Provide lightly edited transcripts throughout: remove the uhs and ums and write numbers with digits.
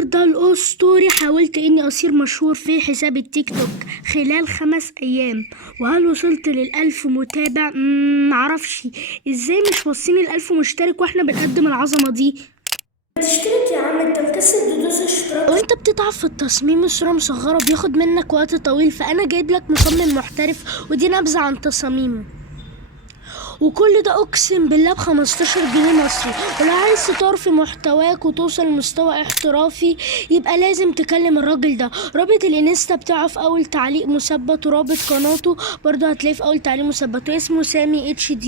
النهاردة الأسطوري حاولت إني أصير مشهور في حساب التيك توك خلال 5 أيام. وهل وصلت لل1000 متابع؟ معرفش إزاي مش واصلين ال1000 مشترك وإحنا بنقدم العظمة دي. تشترك يا عم، انت مكسل تدوس اشتراك. لو انت بتتعب في التصميم الصورة مصغرة بياخد منك وقت طويل، فأنا جايب لك مصمم محترف ودي نبذة عن تصاميمه، وكل ده اقسم بالله ب15 جنيه مصري. ولو عايز تطور في محتواك وتوصل لمستوى احترافي يبقى لازم تكلم الراجل ده. رابط الانستا بتاعه في اول تعليق مثبت، ورابط قناته برضه هتلاقيه في اول تعليق مثبت، واسمه سامي HD.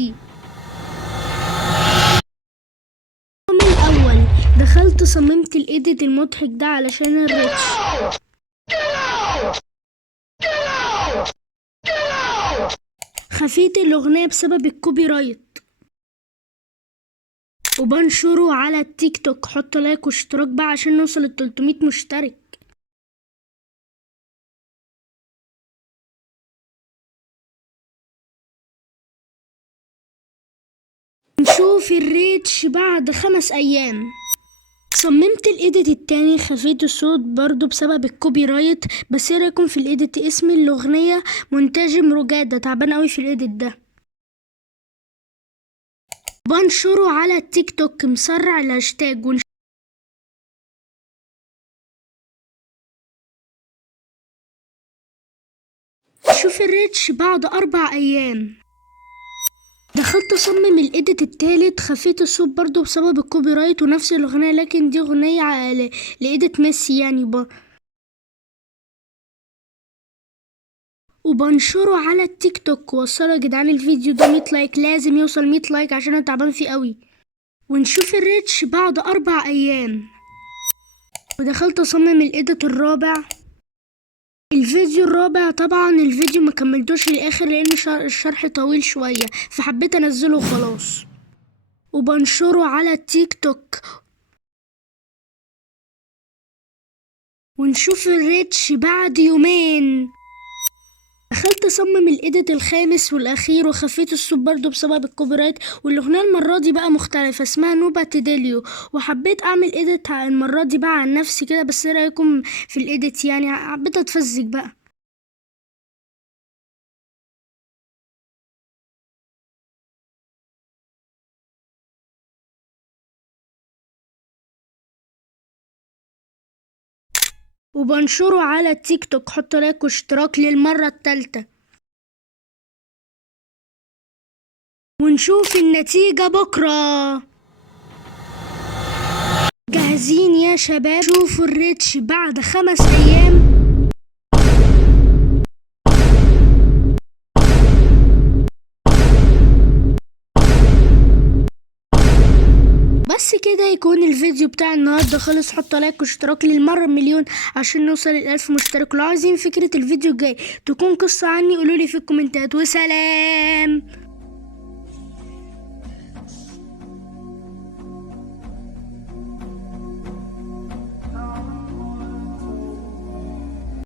الاول دخلت صممت الايديت المضحك ده علشان الريتش، خفيت الاغنية بسبب الكوبي رايت، وبنشره على التيك توك. حط لايك واشتراك بقى عشان نوصل ل300 مشترك. نشوف الريتش بعد 5 ايام. صممت الايديت التاني، خفيت الصوت برضو بسبب الكوبي رايت. بس ايه رايكم في الايديت؟ اسم الاغنية منتجم رجادة، تعبان قوي في الايديت ده. بنشره على التيك توك، مسرع الهاشتاج. شوف الريتش بعد 4 ايام. دخلت اصمم الايديت التالت، خفيت الصوت برضو بسبب الكوبي رايت ونفس الاغنية، لكن دي اغنية لايديت ميسي يعني وبنشره على التيك توك. وصلوا يا جدعان الفيديو ده 100 لايك، لازم يوصل 100 لايك عشان انا تعبان فيه قوي. ونشوف الريتش بعد 4 ايام. ودخلت اصمم الايديت الرابع. الفيديو الرابع طبعا الفيديو ما كملتوش للاخر لان الشرح طويل شوية، فحبيت انزله وخلاص. وبنشره على التيك توك. ونشوف الريتش بعد يومين. دخلت اصمم الايديت الخامس والاخير، وخفيت الصوت برضو بسبب الكوبي رايت. والاغنيه المره دي بقى مختلفه، اسمها نوبة تيديليو. وحبيت اعمل ايديت المره دي بقى عن نفسي كده. بس ايه رايكم في الايديت؟ يعني حبيت اتفزك بقى. وبنشره على التيك توك. حط لايك واشتراك للمره الثالثه. ونشوف النتيجه بكره. جاهزين يا شباب؟ شوفوا الريتش بعد 5 ايام. بس كده يكون الفيديو بتاع النهارده خلص. حطوا لايك واشتراك للمرة مليون عشان نوصل ل1000 مشترك. لو عايزين فكرة الفيديو الجاي تكون قصة عني قولولي في الكومنتات. وسلام.